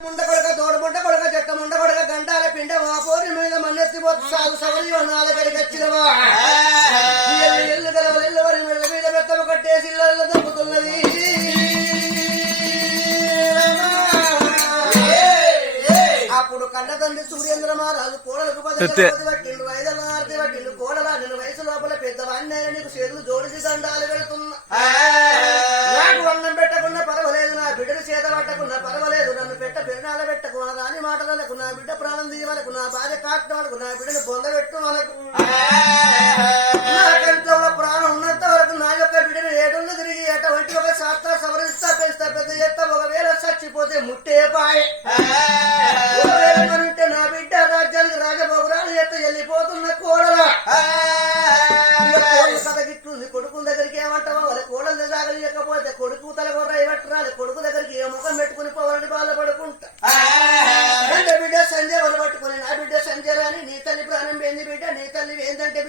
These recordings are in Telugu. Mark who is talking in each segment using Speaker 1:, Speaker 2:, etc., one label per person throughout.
Speaker 1: ముండ కొడక తోడు ముండ కొడక చెట్ట ముండ కొడక గంటాల పిండ మా పోరి మీద మన్నెత్తి సాగు సవరి నాలుగడికి వచ్చినవా ఎల్లు ఎల్లు గలవలు ఎల్లు వరి మీద మీద మెత్తమ కట్టేసి దొక్కుతున్నది అప్పుడు కన్న తండ్రి సూర్యేంద్ర మహారాజు కోడలకు పట్టిండు ఐదల ఆరతి పట్టిండు కోడల నేను వయసు లోపల పెద్దవాడిని నీకు చేతులు జోడిసి దండాలు పెడుతున్నా. నాకు అన్నం పెట్టకున్నా పర్వాలేదు నా బిడ్డను చేత పట్టకున్నా పర్వాలేదు. నన్ను పెట్టకు నా రాని మాటలకు నా బిడ్డ ప్రాణం తీయవలకు నా భార్య కాటవలకు నా బిడ్డను పొందబెట్టు మనకు నా ప్రాణం ఉన్నంత వరకు నా యొక్క బిడ్డను ఏడున్న తిరిగి అటువంటి ఒక శాస్త్ర సవరిస్తా పెంచుతా పెద్ద చేస్తా ఒకవేళ చచ్చిపోతే ముట్టే పాయే. నా బిడ్డ రాజ్యానికి రాజభోగురాలు ఎత్త వెళ్ళిపోతున్న కోడలా.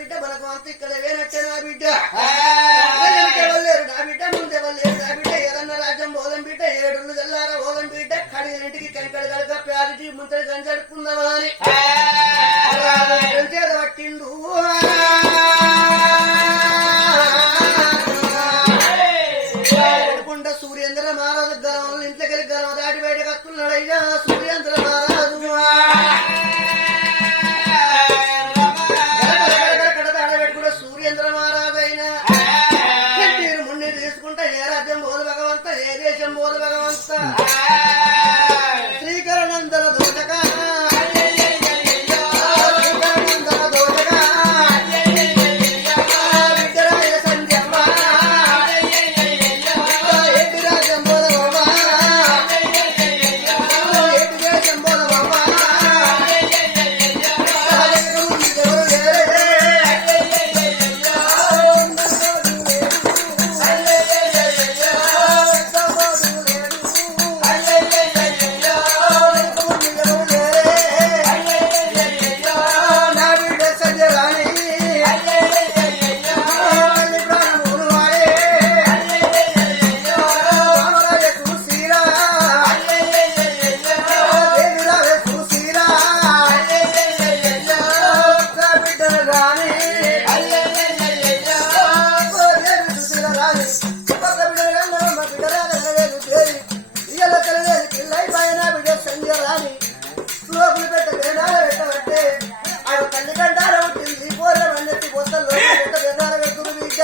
Speaker 1: బిడ్డ మనకు అంత ఇక్కడ వేనట్టే నా బిడ్డ. ఎవరు నా బిడ్డ ముందు ఎవరు నా బిడ్డ. ఏదన్నా రాజ్యం బోధం బిడ్డ ఏడుళ్ళు జల్లారా బోధం బిడ్డ. కడిగినింటికి కనికడి కలక ప్యారిటీ గంజడుకుందామా అని. చేత పట్టిండు? సూర్యేంద్ర మహారాజు గలం ఇంట్లోకి గలం దాటి బయటకు వస్తున్నాడు అయ్యా.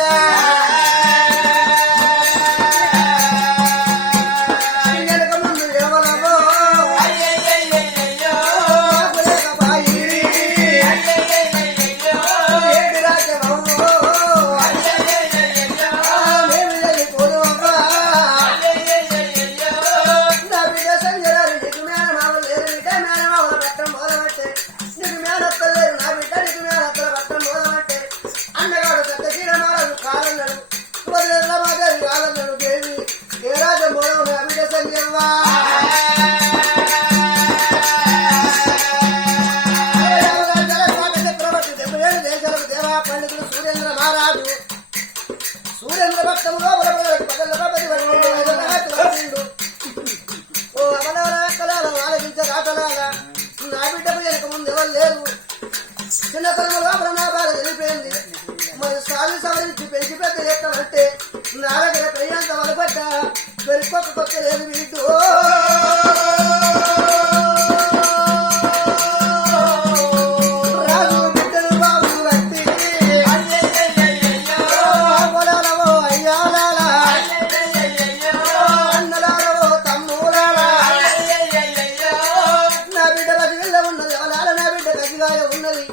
Speaker 1: Yeah! సూర్యేంద్ర మహారాజు సూర్యేంద్ర భక్తంలో బలపడలకు పదల ప్రపతి నా ఉన్నది.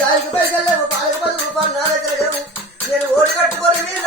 Speaker 1: దానికి పైసలు లేవు పాలకు పది రూపాయలు నా దగ్గర లేవు. నేను ఓడి కట్టుకొని మీరు